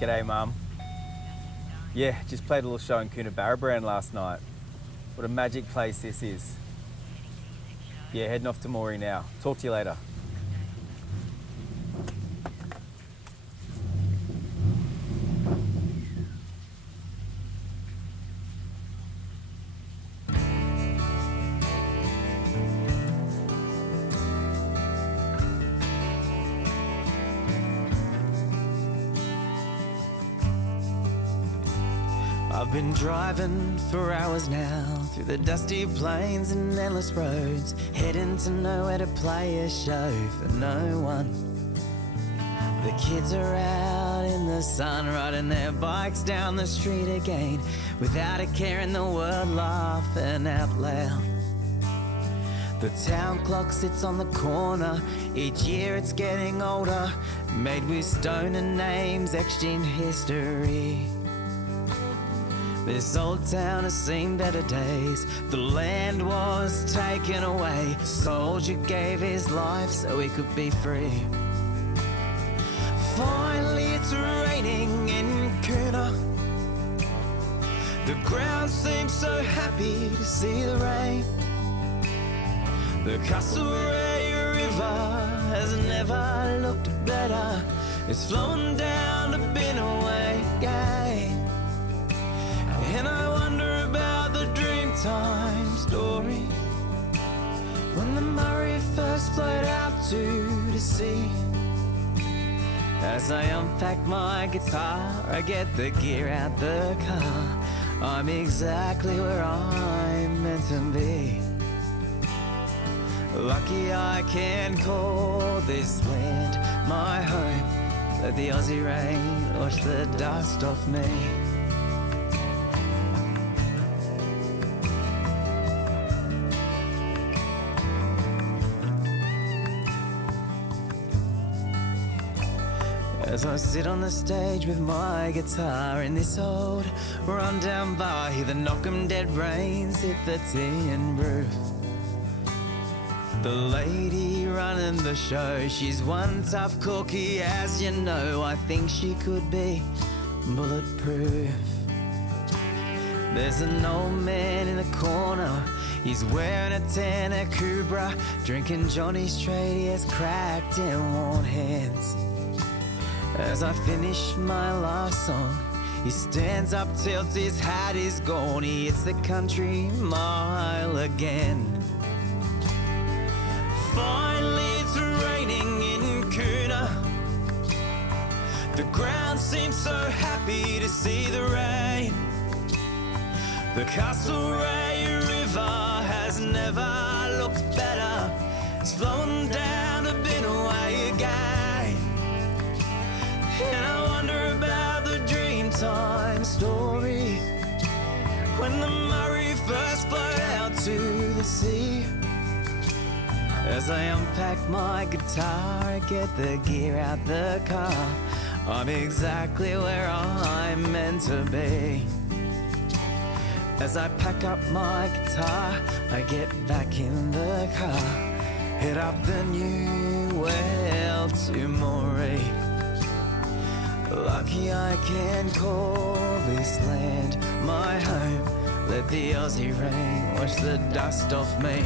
G'day, Mum. Yeah, just played a little show in Coonabarabran last night. What a magic place this is. Yeah, heading off to Moree now. Talk to you later. I've been driving for hours now through the dusty plains and endless roads, heading to nowhere to play a show for no one. The kids are out in the sun riding their bikes down the street again, without a care in the world, laughing out loud. The town clock sits on the corner, each year it's getting older, made with stone and names etched in history. This old town has seen better days. The land was taken away. The soldier gave his life so he could be free. Finally it's raining in Coona. The ground seems so happy to see the rain. The Castlereagh River has never looked better. It's flowing down to Binaway Gate. And I wonder about the Dreamtime story, when the Murray first flowed out to the sea. As I unpack my guitar, I get the gear out the car. I'm exactly where I'm meant to be. Lucky I can call this land my home. Let the Aussie rain wash the dust off me. As I sit on the stage with my guitar in this old run-down bar, hear the knock-em dead rains hit the tin roof. The lady running the show, she's one tough cookie, as you know. I think she could be bulletproof. There's an old man in the corner, he's wearing a tanner Cobra, drinking Johnny's Trade, he has cracked and worn hands. As I finish my last song, he stands up, tilts his hat, is gone. He hits the country mile again. Finally it's raining in Coona. The ground seems so happy to see the rain. The Castlereagh River has never looked better. It's flowing down to Binaway again. And I wonder about the Dreamtime story, when the Murray first flowed out to the sea. As I unpack my guitar, I get the gear out the car. I'm exactly where I'm meant to be. As I pack up my guitar, I get back in the car, head up the new well to Moree. Lucky I can call this land my home. Let the Aussie rain wash the dust off me.